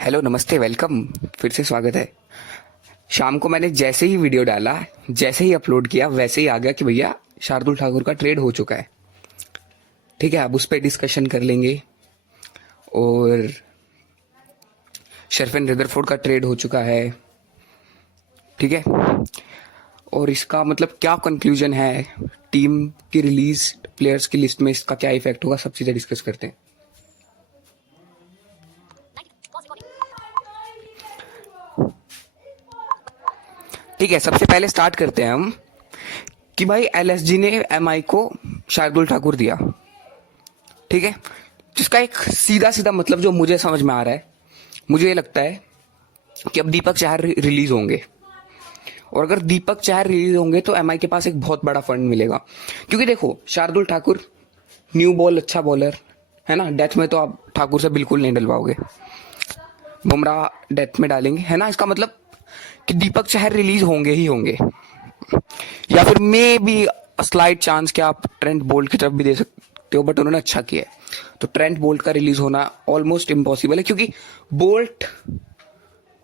Hello, नमस्ते, welcome. फिर से स्वागत है। शाम को मैंने जैसे ही वीडियो डाला, जैसे ही अपलोड किया, वैसे ही आ गया कि भैया शार्दुल ठाकुर का ट्रेड हो चुका है। ठीक है, अब उस पर डिस्कशन कर लेंगे। और शर्फिन रदरफोर्ड का ट्रेड हो चुका है। ठीक है, और इसका मतलब क्या कंक्लूजन है, टीम की रिलीज प्लेयर्स की लिस्ट में इसका क्या इफेक्ट होगा, सब चीजें डिस्कस करते हैं। ठीक है, सबसे पहले स्टार्ट करते हैं हम कि भाई एलएसजी ने एमआई को शार्दुल ठाकुर दिया। ठीक है, जिसका एक सीधा सीधा मतलब जो मुझे समझ में आ रहा है, मुझे ये लगता है कि अब दीपक चाहर रिलीज होंगे। और अगर दीपक चाहर रिलीज होंगे तो एमआई के पास एक बहुत बड़ा फंड मिलेगा। क्योंकि देखो, शार्दुल ठाकुर न्यू बॉल अच्छा बॉलर है ना, डेथ में तो आप ठाकुर से बिल्कुल नहीं डलवाओगे। बुमराह डेथ में डालेंगे, है ना। इसका मतलब कि दीपक चाहर रिलीज होंगे ही होंगे। या फिर मे बी स्लाइट चांस कि आप ट्रेंट बोल्ट की तरफ भी दे सकते हो, बट उन्होंने अच्छा किया है। तो ट्रेंट बोल्ट का रिलीज होना ऑलमोस्ट इम्पॉसिबल है, क्योंकि बोल्ट,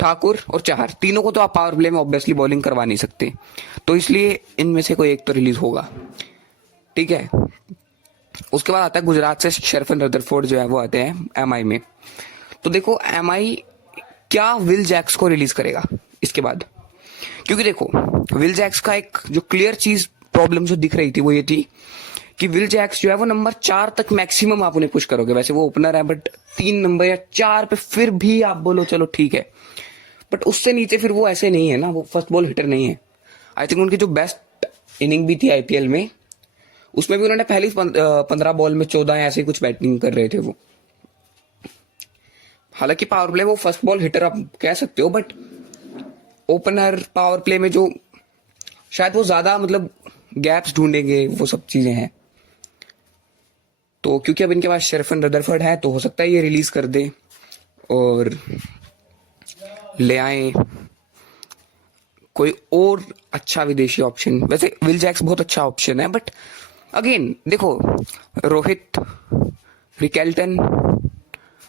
ठाकुर और चाहर तीनों को तो आप पावर प्ले में ऑब्वियसली बॉलिंग करवा नहीं सकते। तो इसलिए इनमें से कोई एक तो रिलीज होगा। ठीक है, उसके बाद आता है गुजरात से शर्फिन रदरफोर्ड जो है वो आते हैं एमआई में। तो देखो, एमआई क्या विल जैक्स को रिलीज करेगा इसके बाद। क्योंकि देखो, विल जैक्स का एक जो क्लियर चीज प्रॉब्लम जो दिख रही थी वो ये थी कि विल जैक्स जो है वो नंबर 4 तक मैक्सिमम आप उन्हें पुश करोगे। वैसे वो ओपनर है, बट 3 नंबर या 4 पे फिर भी आप बोलो चलो ठीक है, बट उससे नीचे फिर वो ऐसे नहीं है ना, वो फर्स्ट बॉल हिटर नहीं है। आई थिंक उनकी जो बेस्ट इनिंग भी थी आईपीएल में, उसमें भी उन्होंने पहली 15 बॉल में 14 ऐसे ही कुछ बैटिंग कर रहे थे वो। हालांकि पावर प्ले वो फर्स्ट बॉल हिटर आप कह सकते हो, बट ओपनर पावर प्ले में जो शायद वो ज्यादा मतलब गैप्स ढूंढेंगे, वो सब चीजें हैं। तो क्योंकि अब इनके पास शर्फिन रदरफोर्ड है, तो हो सकता है ये रिलीज कर दे और ले आए कोई और अच्छा विदेशी ऑप्शन। वैसे विल जैक्स बहुत अच्छा ऑप्शन है, बट अगेन देखो, रोहित, रिकेल्टन,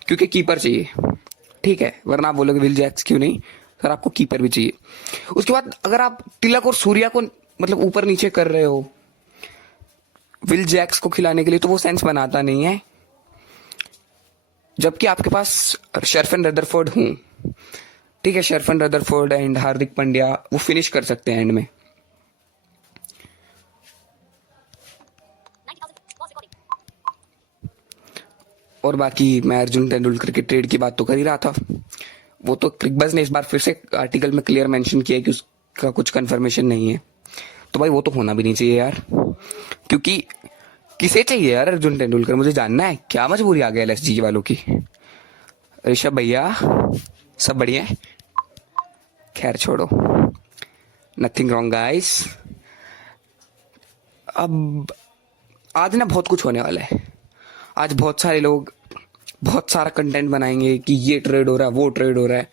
क्योंकि कीपर चाहिए। ठीक है, वरना आप बोलोगे विल जैक्स क्यों नहीं सर, आपको कीपर भी चाहिए। उसके बाद अगर आप तिलक और सूर्या को मतलब ऊपर नीचे कर रहे हो विल जैक्स को खिलाने के लिए, तो वो सेंस बनाता नहीं है। जबकि आपके पास शर्फिन रदरफोर्ड हूं, ठीक है, शर्फिन रदरफोर्ड एंड हार्दिक पांड्या वो फिनिश कर सकते हैं एंड में। और बाकी मैं अर्जुन तेंदुलकर के ट्रेड की बात तो कर ही रहा था। वो तो क्रिकबज़ ने इस बार फिर से आर्टिकल में क्लियर मेंशन किया कि उसका कुछ कंफर्मेशन नहीं है। तो भाई वो तो होना भी नहीं चाहिए यार, क्योंकि किसे चाहिए यार अर्जुन तेंदुलकर, मुझे जानना है क्या मजबूरी आ गया एलएसजी वालों की। ऋषभ भैया सब बढ़िया है, खैर छोड़ो, नथिंग रॉन्ग गाइस। अब आज ना बहुत कुछ होने वाला है। आज बहुत सारे लोग बहुत सारा कंटेंट बनाएंगे कि ये ट्रेड हो रहा है, वो ट्रेड हो रहा है,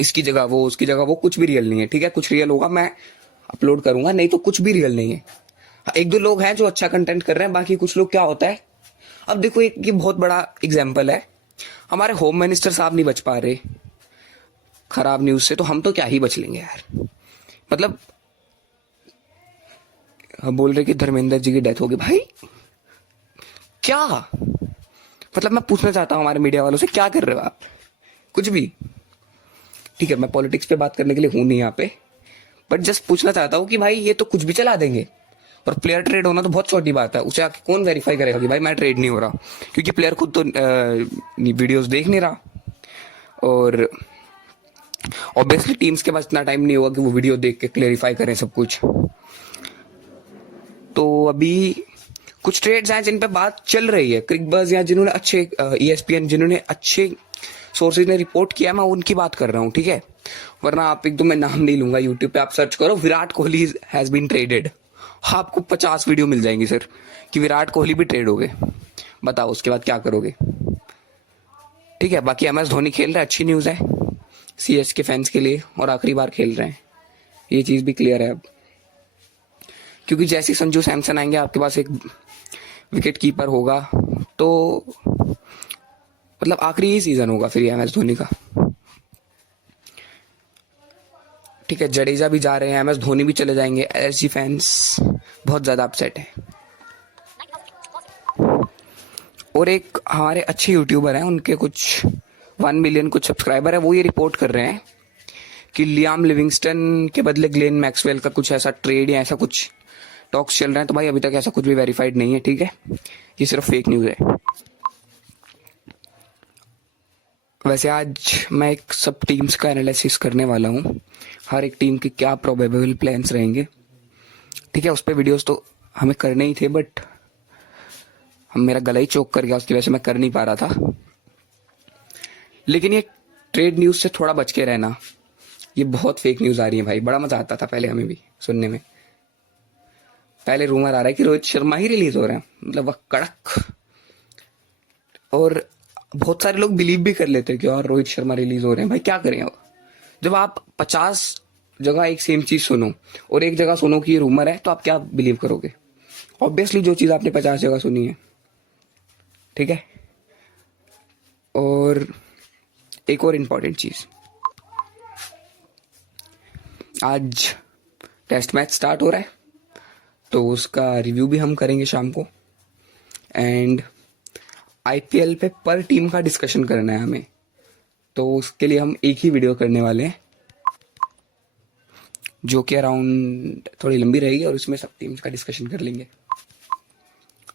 इसकी जगह वो, उसकी जगह वो। कुछ भी रियल नहीं है। ठीक है, कुछ रियल होगा मैं अपलोड करूंगा, नहीं तो कुछ भी रियल नहीं है। एक दो लोग हैं जो अच्छा कंटेंट कर रहे हैं, बाकी कुछ लोग क्या होता है। अब देखो, एक ये बहुत बड़ा एग्जाम्पल है, हमारे होम मिनिस्टर साहब नहीं बच पा रहे खराब न्यूज से, तो हम तो क्या ही बच लेंगे यार। मतलब हम बोल रहे कि धर्मेंद्र जी की डेथ होगी, भाई क्या, मतलब मैं पूछना चाहता हूँ हमारे मीडिया वालों से, क्या कर रहे हो आप, कुछ भी। ठीक है, मैं पॉलिटिक्स पे बात करने के लिए हूं नहीं यहाँ पे, बट जस्ट पूछना चाहता हूँ कि भाई ये तो कुछ भी चला देंगे। और प्लेयर ट्रेड होना तो बहुत छोटी बात है, उसे आके कौन वेरीफाई करेगा कि भाई मैं ट्रेड नहीं हो रहा, क्योंकि प्लेयर खुद तो वीडियोस देख नहीं रहा। और ऑब्वियसली टीम्स के पास इतना टाइम नहीं होगा कि वो वीडियो देख के क्लेरिफाई करें सब कुछ। तो अभी कुछ ट्रेड्स हैं जिन पे बात चल रही है, क्रिकबज़ या जिन्होंने अच्छे ईएसपीएन जिन्होंने अच्छे सोर्सेज ने रिपोर्ट किया, मैं उनकी बात कर रहा हूँ। ठीक है, वरना आप एक दो मैं नाम नहीं लूंगा, यूट्यूब पे आप सर्च करो Virat Kohli has been traded, आपको 50 वीडियो मिल जाएंगी सर कि विराट कोहली भी ट्रेड हो गए। बताओ उसके बाद क्या करोगे। ठीक है, बाकी एमएस धोनी खेल रहा है, अच्छी न्यूज है सीएस के फैंस के लिए, और आखिरी बार खेल रहे हैं, ये चीज भी क्लियर है अब। क्योंकि जैसे संजू सैमसन आएंगे, आपके पास एक विकेट कीपर होगा, तो मतलब आखिरी ही सीजन होगा फिर एम एस धोनी का। ठीक है, जडेजा भी जा रहे हैं, एम एस धोनी भी चले जाएंगे। एलएसजी फैंस बहुत ज़्यादा अपसेट हैं। और एक हमारे अच्छे यूट्यूबर हैं, उनके कुछ 1 मिलियन कुछ सब्सक्राइबर है, वो ये रिपोर्ट कर रहे हैं कि लियाम लिविंगस्टन के बदले ग्लेन मैक्सवेल का कुछ ऐसा ट्रेड या ऐसा कुछ टॉक्स चल रहे हैं। तो भाई अभी तक ऐसा कुछ भी वेरीफाइड नहीं है, ठीक है, ये सिर्फ फेक न्यूज़ है। वैसे आज मैं एक सब टीम्स का एनालिसिस करने वाला हूँ, हर एक टीम के क्या प्रोबेबल प्लान्स रहेंगे। ठीक है, उस पर वीडियोस तो हमें करने ही थे, बट मेरा गला ही चोक कर गया, उसकी वजह से मैं कर नहीं पा रहा था। लेकिन ये ट्रेड न्यूज़ से थोड़ा बच के रहना, ये बहुत फेक न्यूज़ आ रही है भाई। बड़ा मज़ा आता था पहले हमें भी सुनने में। पहले रूमर आ रहा है कि रोहित शर्मा ही रिलीज हो रहे हैं, मतलब वह कड़क, और बहुत सारे लोग बिलीव भी कर लेते हैं कि और रोहित शर्मा रिलीज हो रहे हैं। भाई क्या करें अब, जब आप 50 जगह एक सेम चीज सुनो और एक जगह सुनो कि ये रूमर है, तो आप क्या बिलीव करोगे? ऑब्वियसली जो चीज आपने 50 जगह सुनी है। ठीक है, और एक और इम्पॉर्टेंट चीज, आज टेस्ट मैच स्टार्ट हो रहा है, तो उसका रिव्यू भी हम करेंगे शाम को। एंड आईपीएल पे पर टीम का डिस्कशन करना है हमें, तो उसके लिए हम एक ही वीडियो करने वाले हैं, जो कि अराउंड थोड़ी लंबी रहेगी, और उसमें सब टीम्स का डिस्कशन कर लेंगे।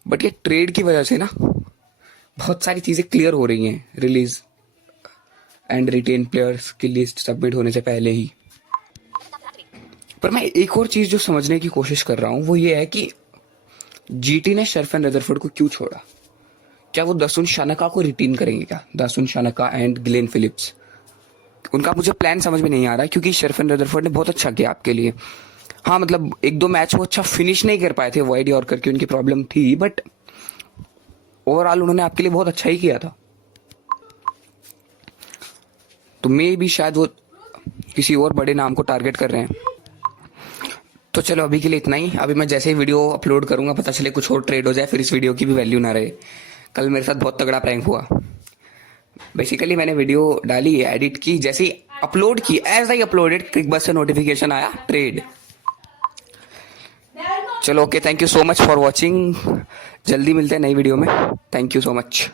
बट ये ट्रेड की वजह से ना बहुत सारी चीज़ें क्लियर हो रही हैं, रिलीज एंड रिटेन प्लेयर्स की लिस्ट सबमिट होने से पहले ही। पर मैं एक और चीज़ जो समझने की कोशिश कर रहा हूँ, वो ये है कि जीटी ने शर्फन रदरफोर्ड को क्यों छोड़ा? क्या वो दासुन शानका को रिटेन करेंगे क्या? Dasun Shanaka and Glenn Phillips, उनका मुझे प्लान समझ में नहीं आ रहा, क्योंकि शर्फन रदरफोर्ड ने बहुत अच्छा किया आपके लिए। हाँ, मतलब 1-2 मैच वो अच्छा फिनिश नहीं कर पाए थे, वाइड यॉर्कर की उनकी प्रॉब्लम थी, बट ओवरऑल उन्होंने आपके लिए बहुत अच्छा ही किया था। तो मे भी शायद वो किसी और बड़े नाम को टारगेट कर रहे हैं। तो चलो अभी के लिए इतना ही। अभी मैं जैसे ही वीडियो अपलोड करूंगा, पता चले कुछ और ट्रेड हो जाए, फिर इस वीडियो की भी वैल्यू ना रहे। कल मेरे साथ बहुत तगड़ा प्रैंक हुआ। बेसिकली मैंने वीडियो डाली, एडिट की, जैसे ही अपलोड की, एज आई अपलोडेड क्रिकबज़ से नोटिफिकेशन आया ट्रेड। चलो okay, thank you so much for watching. जल्दी मिलते हैं नई वीडियो में। Thank you so much.